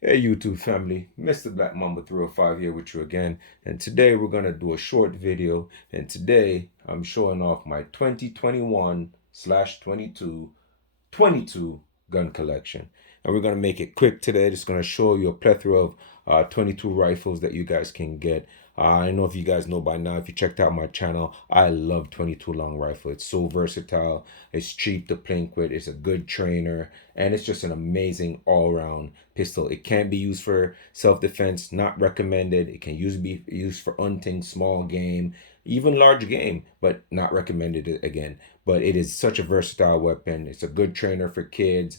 Hey YouTube family, Mr. Black Mamba 305 here with you again, and today we're going to do a short video, and today I'm showing off my 2021/22 gun collection. And we're going to make it quick today. Just going to show you a plethora of 22 rifles that you guys can get. I don't know if you guys know by now, if you checked out my channel, I love 22 long rifle. It's so versatile. It's cheap to plink with. It's a good trainer. And it's just an amazing all-around pistol. It can be used for self-defense, not recommended. It can be used for hunting, small game, even large game, but not recommended again. But it is such a versatile weapon. It's a good trainer for kids,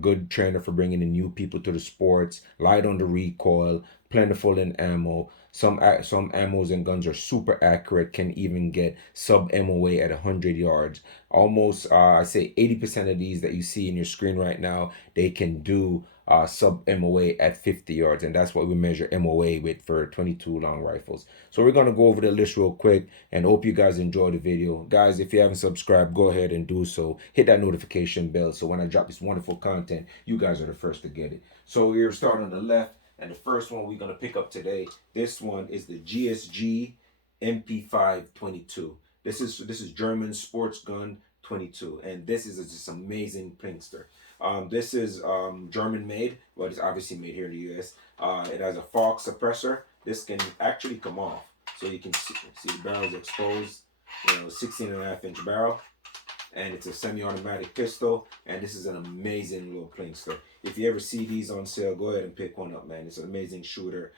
good trainer for bringing in new people to the sports, light on the recoil, plentiful in ammo. Some ammos and guns are super accurate, can even get sub MOA at 100 yards. Almost, I say 80% of these that you see in your screen right now, they can do sub MOA at 50 yards, and that's what we measure MOA with for 22 long rifles. So we're going to go over the list real quick and hope you guys enjoy the video. Guys, if you haven't subscribed, go ahead and do so. Hit that notification bell so when I drop this wonderful content, you guys are the first to get it. So we're starting on the left, and the first one we're going to pick up today, this one is the GSG MP522. This is German sports gun 22, and this is just amazing plinkster. This is German made, but it's obviously made here in the US. It has a fog suppressor. This can actually come off, so you can see the barrel's exposed. 16.5-inch barrel, and it's a semi-automatic pistol, and this is an amazing little plinkster. If you ever see these on sale, go ahead and pick one up, man. It's an amazing shooter.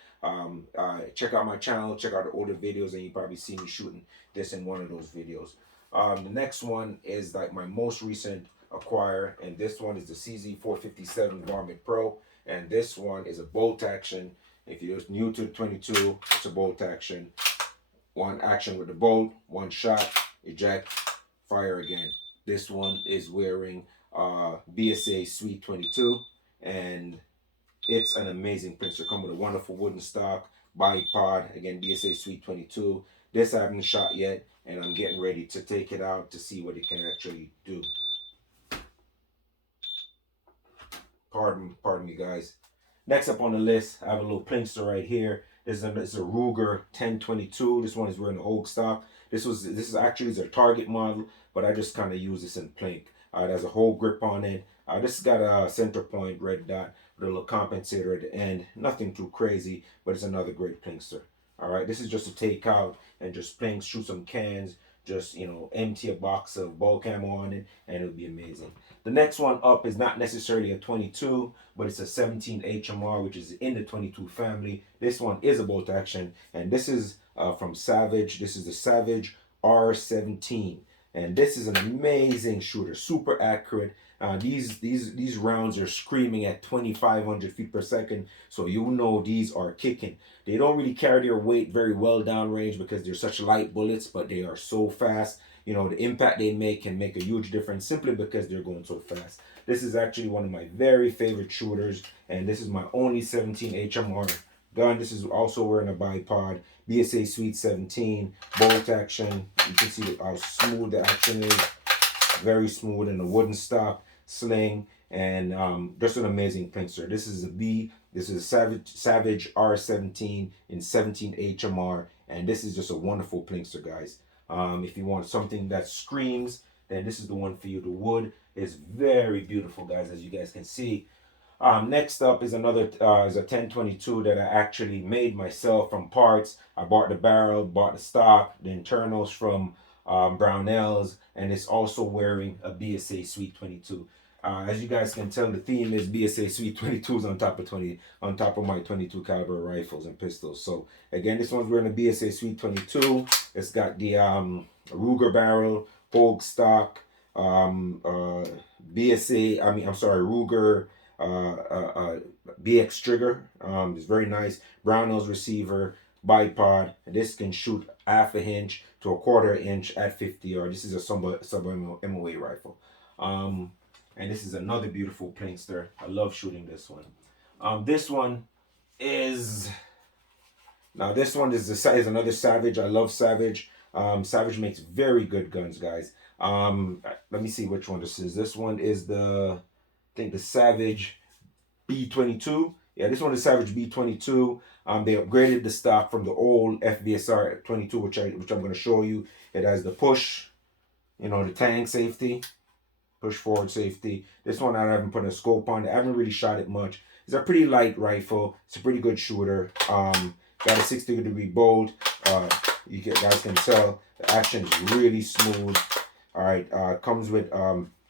Check out my channel, check out the older videos, and you probably see me shooting this in one of those videos. The next one is like my most recent acquire, and this one is the CZ457 Varmint Pro, and this one is a bolt action. If you're new to 22, it's a bolt action. One action with the bolt, one shot, eject, fire again. This one is wearing BSA Sweet 22, and it's an amazing printer. Come with a wonderful wooden stock, bipod, again, BSA Sweet 22. This I haven't shot yet, and I'm getting ready to take it out to see what it can actually do. Pardon me, guys. Next up on the list, I have a little plinkster right here. This is a Ruger 1022. This one is wearing the old stock. This is actually a Target model, but I just kind of use this in plink. It has a whole grip on it. This has got a center point red dot with a little compensator at the end. Nothing too crazy, but it's another great plinkster. All right, this is just to take out and just plink, shoot some cans, just empty a box of bulk ammo on it, and it'll be amazing. The next one up is not necessarily a 22, but it's a 17 HMR, which is in the 22 family. This one is a bolt action, and this is from Savage. This is the Savage R17, and this is an amazing shooter, super accurate. These rounds are screaming at 2,500 feet per second, so you know these are kicking. They don't really carry their weight very well downrange because they're such light bullets, but they are so fast. The impact they make can make a huge difference simply because they're going so fast. This is actually one of my very favorite shooters, and this is my only 17 HMR gun. This is also wearing a bipod, BSA Sweet 17, bolt action. You can see how smooth the action is, very smooth, and the wooden stock sling, and just an amazing plinkster. This is a Savage R17 in 17 HMR, and this is just a wonderful plinkster, guys. If you want something that screams, then this is the one for you. The wood is very beautiful, guys, as you guys can see. Next up is another is a 1022 that I actually made myself from parts. I bought the barrel, bought the stock, the internals from Brownells, and it's also wearing a BSA Sweet 22. As you guys can tell, the theme is BSA Sweet 22s on top of my 22 caliber rifles and pistols. So again, this one's wearing a BSA Sweet 22. It's got the Ruger barrel, Hogue stock, Ruger BX trigger. It's very nice. Brownells receiver, bipod. This can shoot half an inch to a quarter inch at 50 yards. This is a sub MOA rifle. And this is another beautiful plinkster. I love shooting this one. This one is is another Savage. I love Savage. Savage makes very good guns, guys. Let me see which one this is. This one is the Savage B22. Yeah, this one is Savage B22. They upgraded the stock from the old FVSR 22, which I'm going to show you. It has the push, the tank safety, push forward safety. This one I haven't put a scope on. I haven't really shot it much. It's a pretty light rifle. It's a pretty good shooter. Got a 60-degree bolt. You guys can tell the action is really smooth. All right, comes with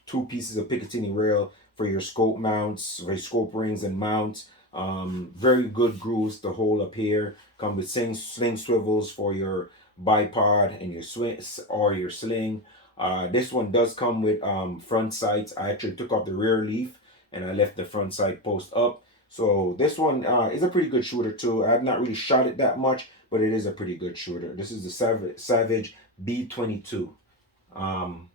2 pieces of Picatinny rail for your scope mounts, for your scope rings and mounts. Very good grooves to hold up here. Come with sling swivels for your bipod and your swing or your sling. This one does come with front sights. I actually took off the rear leaf and I left the front sight post up. So this one is a pretty good shooter too. I've not really shot it that much, but it is a pretty good shooter. This is the Savage B22. Um,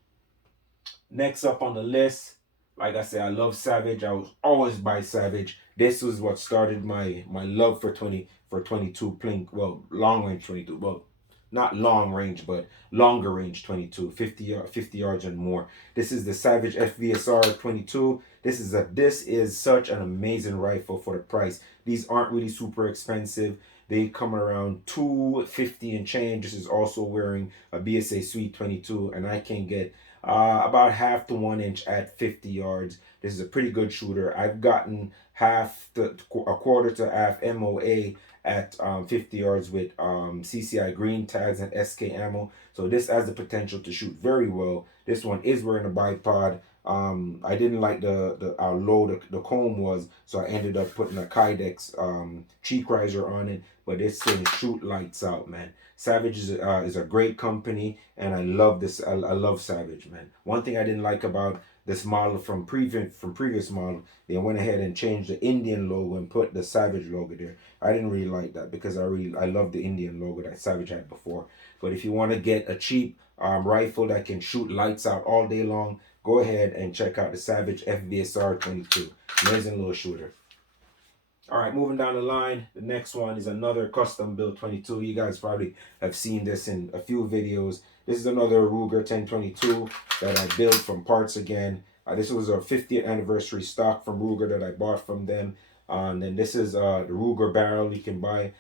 Next up on the list, like I said, I love Savage. I was always by Savage. This was what started my love for 22 playing, well, long range 22. Well, not long range, but longer range 22, 50 yards and more. This is the Savage FVSR 22. This is such an amazing rifle for the price. These aren't really super expensive. They come around 250 and change. This is also wearing a BSA Sweet 22, and I can get about half to 1 inch at 50 yards. This is a pretty good shooter. I've gotten a quarter to half MOA at 50 yards with CCI green tags and SK ammo. So this has the potential to shoot very well. This one is wearing a bipod. I didn't like how low the comb was, so I ended up putting a Kydex cheek riser on it. But this thing shoot lights out, man. Savage is a great company, and I love this. I love Savage, man. One thing I didn't like about this model from previous model, they went ahead and changed the Indian logo and put the Savage logo there. I didn't really like that because I love the Indian logo that Savage had before. But if you want to get a cheap rifle that can shoot lights out all day long, go ahead and check out the Savage FVSR 22. Amazing little shooter. All right, moving down the line, the next one is another custom build 22. You guys probably have seen this in a few videos. This is another Ruger 1022 that I built from parts again. This was a 50th anniversary stock from Ruger that I bought from them. And then this is the Ruger barrel you can buy.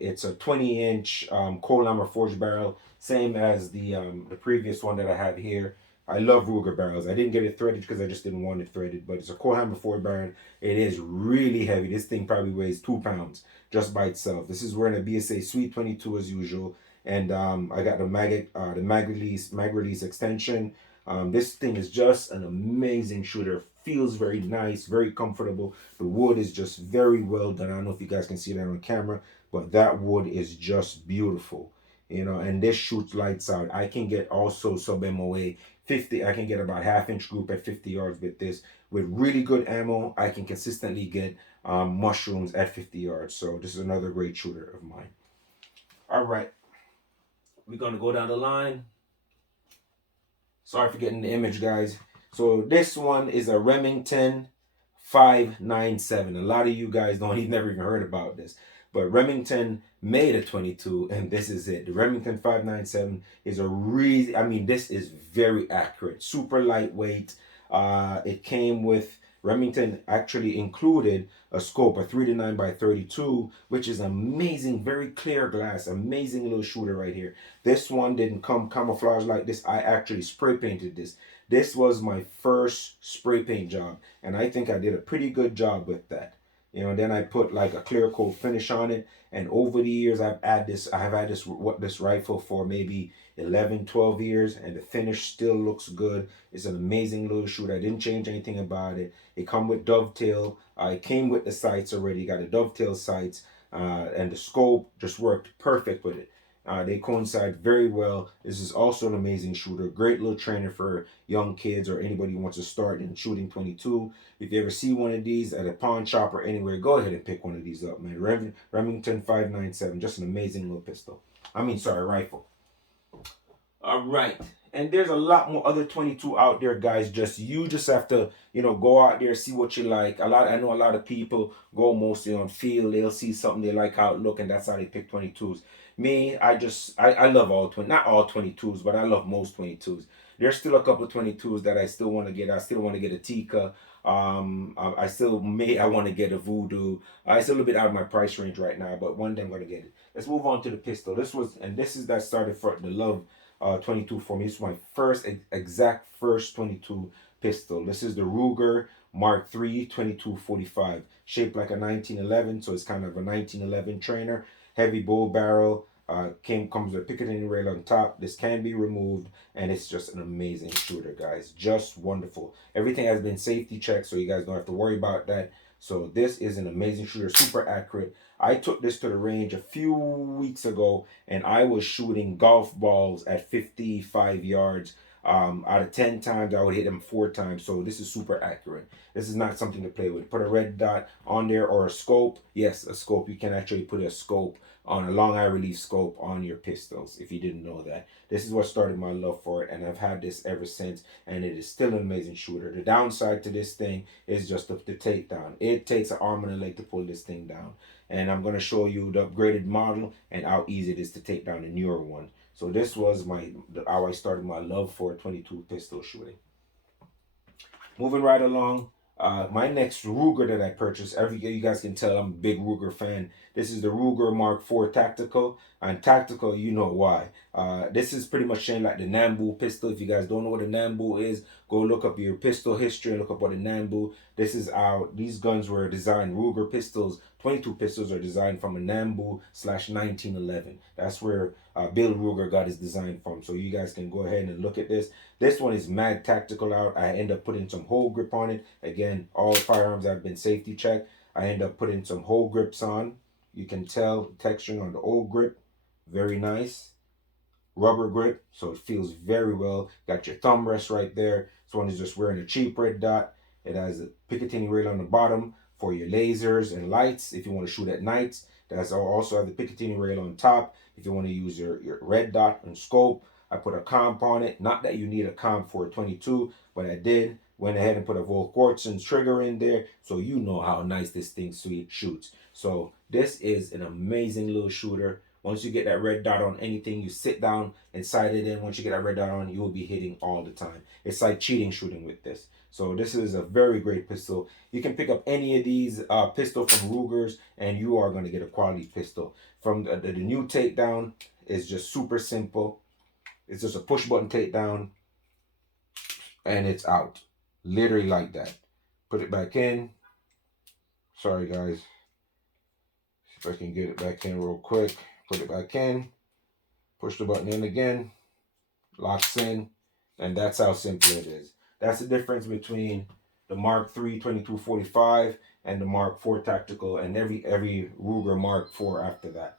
It's a 20-inch coal hammer forged barrel, same as the previous one that I have here. I love Ruger barrels. I didn't get it threaded because I just didn't want it threaded, but it's a coal hammer forged barrel. It is really heavy. This thing probably weighs 2 pounds just by itself. This is wearing a BSA Sweet 22 as usual, and I got the mag release extension. This thing is just an amazing shooter. Feels very nice, very comfortable. The wood is just very well done. I don't know if you guys can see that on camera, but that wood is just beautiful. And this shoots lights out. I can get also sub MOA 50. I can get about half-inch group at 50 yards with this. With really good ammo, I can consistently get mushrooms at 50 yards. So this is another great shooter of mine. All right, we're gonna go down the line. Sorry for getting the image, guys. So this one is a Remington 597. A lot of you guys never even heard about this. But Remington made a 22, and this is it. The Remington 597 is this is very accurate, super lightweight. It came with, Remington actually included a scope, a 3 to 9 by 32, which is amazing, very clear glass, amazing little shooter right here. This one didn't come camouflage like this. I actually spray painted this. This was my first spray paint job, and I think I did a pretty good job with that. Then I put like a clear coat finish on it, and over the years I have had this rifle for maybe 11, 12 years, and the finish still looks good. It's an amazing little shooter. I didn't change anything about it. It come with dovetail. It came with the sights already. Got the dovetail sights, and the scope just worked perfect with it. They coincide very well. This is also an amazing shooter. Great little trainer for young kids or anybody who wants to start in shooting 22. If you ever see one of these at a pawn shop or anywhere, go ahead and pick one of these up, man. Remington 597, just an amazing little pistol. Rifle. All right. And there's a lot more other 22 out there, guys. You just have to, go out there, see what you like. I know a lot of people go mostly on feel. They'll see something they like how it look, and that's how they pick 22s. Me, I love all 20, not all 22s, but I love most 22s. There's still a couple of 22s that I still want to get. I still want to get a Tika. I still may I want to get a Voodoo. It's a little bit out of my price range right now, but one day I'm gonna get it. Let's move on to the pistol. This is that started for the Love 22 for me. This is my first exact first 22 pistol. This is the Ruger Mark III 2245, shaped like a 1911, so it's kind of a 1911 trainer. Heavy bow barrel. Comes with a Picatinny rail on top. This can be removed, and it's just an amazing shooter, guys. Just wonderful. Everything has been safety checked, so you guys don't have to worry about that. So this is an amazing shooter, super accurate. I took this to the range a few weeks ago, and I was shooting golf balls at 55 yards. Out of 10 times, I would hit them 4 times. So this is super accurate. This is not something to play with. Put a red dot on there or a scope. Yes, a scope. You can actually put a scope on a long eye relief scope on your pistols, if you didn't know that. This is what started my love for it, and I've had this ever since, and it is still an amazing shooter. The downside to this thing is just the takedown. It takes an arm and a leg to pull this thing down, and I'm going to show you the upgraded model and how easy it is to take down a newer one. So this was how I started my love for 22 pistol shooting. Moving right along, my next Ruger that I purchased, you guys can tell I'm a big Ruger fan. This is the Ruger Mark IV Tactical. And Tactical, you know why. This is pretty much shaped like the Nambu pistol. If you guys don't know what a Nambu is, go look up your pistol history and look up what a Nambu. This is how these guns were designed. Ruger pistols, 22 pistols are designed from a Nambu slash 1911. That's where Bill Ruger got his design from. So you guys can go ahead and look at this. This one is mad tactical out. I end up putting some hole grip on it. Again, all firearms have been safety checked. I end up putting some hole grips on. You can tell the texturing on the old grip. Very nice. Rubber grip, so it feels very well. Got your thumb rest right there. This one is just wearing a cheap red dot. It has a Picatinny rail on the bottom for your lasers and lights if you want to shoot at nights. That's also have the Picatinny rail on top if you want to use your red dot and scope. I put a comp on it. Not that you need a comp for a 22, but I did. Went ahead and put a Volquartsen trigger in there, so you know how nice this thing shoots. So this is an amazing little shooter. Once you get that red dot on anything, you sit down and sight it in. Once you get that red dot on, you will be hitting all the time. It's like cheating shooting with this. So this is a very great pistol. You can pick up any of these pistol from Rugers, and you are going to get a quality pistol. From the new takedown is just super simple. It's just a push button takedown, and it's out. Literally like that. Put it back in. Sorry, guys. See if I can get it back in real quick. Put it back in. Push the button in again. Locks in. And that's how simple it is. That's the difference between the Mark III 2245 and the Mark IV Tactical and every Ruger Mark IV after that.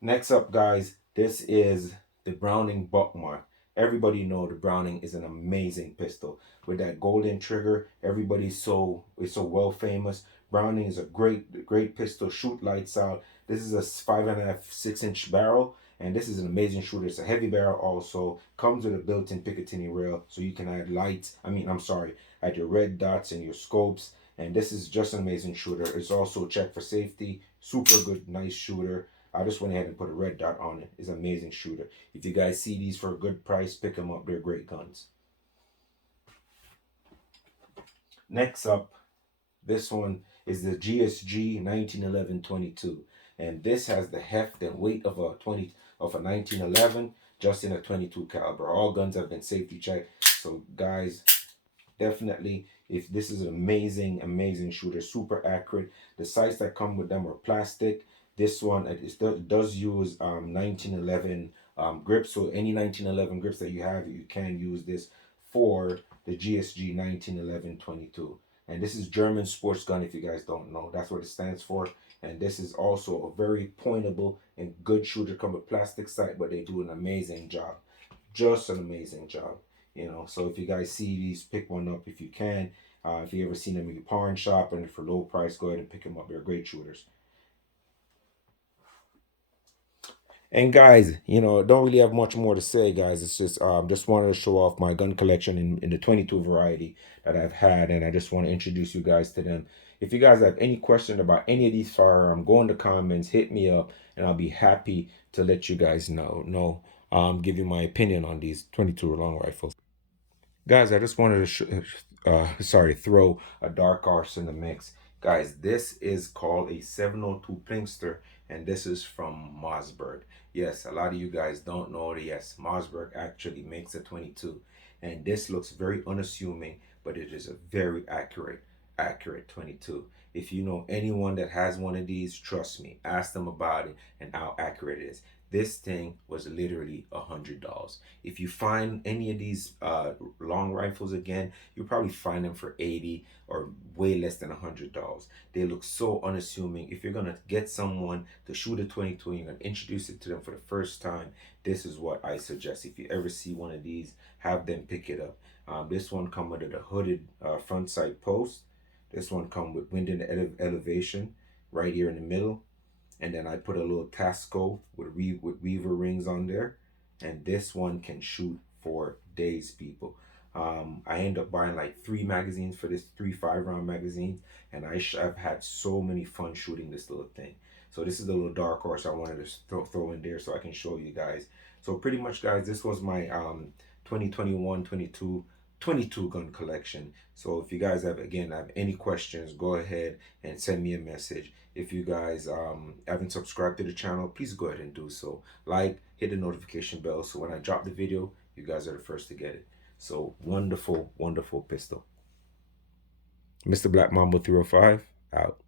Next up, guys, this is the Browning Bookmark. Everybody know the Browning is an amazing pistol with that golden trigger. Everybody's so well famous. Browning is a great pistol. Shoot lights out. This is a 5.5, 6-inch barrel, and this is an amazing shooter. It's a heavy barrel also. Comes with a built-in Picatinny rail, so you can add lights. Add your red dots and your scopes. And this is just an amazing shooter. It's also checked for safety. Super good, nice shooter. I just went ahead and put a red dot on it. It's an amazing shooter. If you guys see these for a good price, pick them up. They're great guns. Next up, this one is the GSG 1911-22, and this has the heft and weight of a 1911, just in a 22 caliber. All guns have been safety checked. So guys, definitely, if this is an amazing shooter, super accurate. The sights that come with them are plastic. This one it does use 1911 grips, so any 1911 grips that you have, you can use this for the GSG 1911-22. And this is German sports gun, if you guys don't know. That's what it stands for. And this is also a very pointable and good shooter. Come with plastic sight, but they do an amazing job. Just an amazing job. So if you guys see these, pick one up if you can. If you ever seen them in your pawn shop and for low price, go ahead and pick them up. They're great shooters. And guys, don't really have much more to say, guys. It's just wanted to show off my gun collection in the 22 variety that I've had, and I just want to introduce you guys to them. If you guys have any question about any of these firearms, go in the comments, hit me up, and I'll be happy to let you guys know. Give you my opinion on these 22 long rifles. Guys, I just wanted to throw a dark horse in the mix. Guys, this is called a 702 Pinkster, and this is from Mossberg. Yes, a lot of you guys don't know that, yes, Mossberg actually makes a 22. And this looks very unassuming, but it is a very accurate 22. If you know anyone that has one of these, trust me, ask them about it and how accurate it is. This thing was literally $100. If you find any of these long rifles again, you'll probably find them for 80 or way less than $100. They look so unassuming. If you're gonna get someone to shoot a 22 and you're gonna introduce it to them for the first time, this is what I suggest. If you ever see one of these, have them pick it up. This one come with a hooded front sight post. This one come with wind in the elevation right here in the middle, and then I put a little Tasco with weaver rings on there, and this one can shoot for days, people. I end up buying like 3 magazines for this, 3 5-round magazines, and I've had so many fun shooting this little thing. So this is the little dark horse I wanted to throw in there so I can show you guys. So pretty much, guys, this was my 2021 22 gun collection. So if you guys have any questions, go ahead and send me a message. If you guys haven't subscribed to the channel, please go ahead and do so. Like, hit the notification bell so when I drop the video, you guys are the first to get it. So wonderful, wonderful pistol. Mr. Black Mambo 305 out.